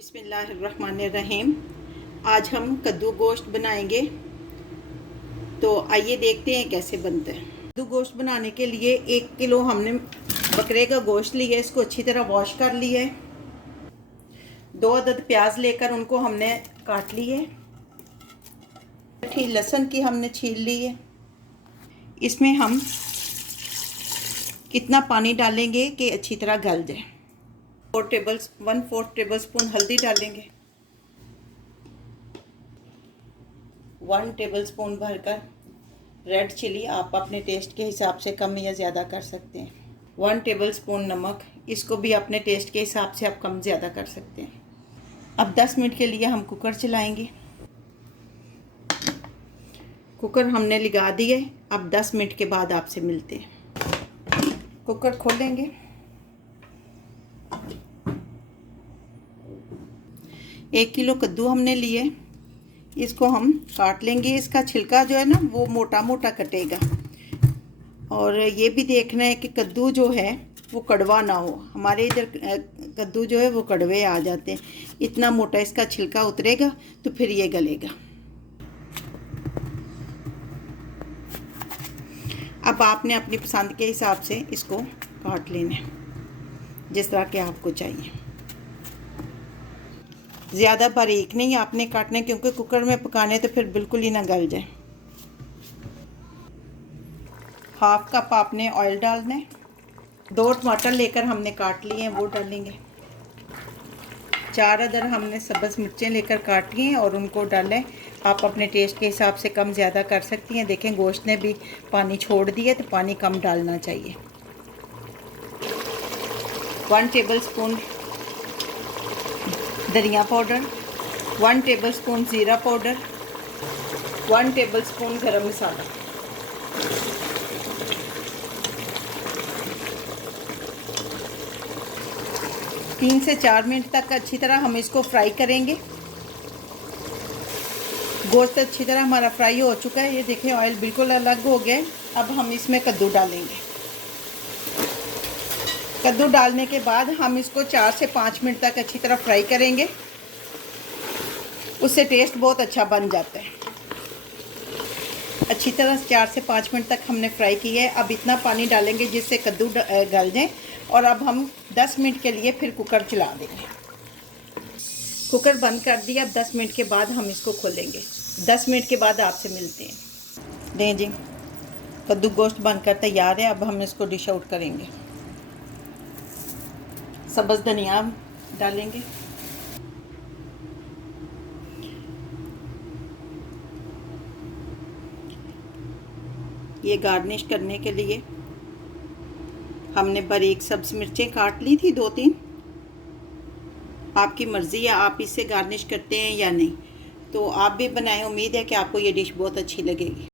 बिस्मिल्लाहिर्रहमानिर्रहीम। आज हम कद्दू गोश्त बनाएंगे। तो आइए देखते हैं कैसे बनता है। कद्दू गोश्त बनाने के लिए 1 किलो हमने बकरे का गोश्त लिया है। इसको अच्छी तरह वॉश कर लिया है। 2 अदद प्याज लेकर उनको हमने काट लिए। लहसुन की हमने छील ली है। इसमें हम कितना पानी डालेंगे कि अच्छी तरह गल जाए। 1/4 टेबल स्पून हल्दी डालेंगे। 1 टेबल स्पून भरकर रेड चिली, आप अपने टेस्ट के हिसाब से कम या ज़्यादा कर सकते हैं। 1 टेबल स्पून नमक, इसको भी अपने टेस्ट के हिसाब से आप कम ज़्यादा कर सकते हैं। अब 10 मिनट के लिए हम कुकर चलाएंगे। कुकर हमने लगा दिए। अब 10 मिनट के बाद आपसे मिलते हैं। कुकर खोलेंगे। 1 किलो कद्दू हमने लिए। इसको हम काट लेंगे। इसका छिलका जो है ना वो मोटा मोटा कटेगा। और ये भी देखना है कि कद्दू जो है वो कड़वा ना हो। हमारे इधर कद्दू जो है वो कड़वे आ जाते हैं। इतना मोटा इसका छिलका उतरेगा तो फिर ये गलेगा। अब आपने अपनी पसंद के हिसाब से इसको काट लेना है, जिस तरह के आपको चाहिए। ज़्यादा बारीक नहीं आपने काटना, क्योंकि कुकर में पकाने तो फिर बिल्कुल ही ना गल जाए। 1/2 कप आपने ऑयल डालना है। 2 टमाटर लेकर हमने काट लिए हैं, वो डालेंगे। 4 अदर हमने सब्ज़ मिर्चें लेकर काटी हैं और उनको डालें। आप अपने टेस्ट के हिसाब से कम ज़्यादा कर सकती हैं। देखें गोश्त ने भी पानी छोड़ दिया, तो पानी कम डालना चाहिए। 1 टेबल स्पून धनिया पाउडर, 1 टेबल स्पून ज़ीरा पाउडर, 1 टेबल स्पून गरम मसाला। तीन से 4 मिनट तक अच्छी तरह हम इसको फ्राई करेंगे। गोश्त अच्छी तरह हमारा फ्राई हो चुका है। ये देखें ऑयल बिल्कुल अलग हो गया है। अब हम इसमें कद्दू डालेंगे। कद्दू डालने के बाद हम इसको 4 से 5 मिनट तक अच्छी तरह फ्राई करेंगे। उससे टेस्ट बहुत अच्छा बन जाता है। अच्छी तरह 4 से 5 मिनट तक हमने फ्राई किया है। अब इतना पानी डालेंगे जिससे कद्दू गल जाए। और अब हम 10 मिनट के लिए फिर कुकर चला देंगे। कुकर बंद कर दिया। अब 10 मिनट के बाद हम इसको खोलेंगे। 10 मिनट के बाद आपसे मिलते हैं। दें जी, कद्दू गोश्त बनकर तैयार है। अब हम इसको डिश आउट करेंगे। सब्ज़ धनिया डालेंगे। ये गार्निश करने के लिए हमने बारीक सब्ज़ मिर्चें काट ली थी 2-3। आपकी मर्ज़ी है आप इससे गार्निश करते हैं या नहीं। तो आप भी बनाएं। उम्मीद है कि आपको ये डिश बहुत अच्छी लगेगी।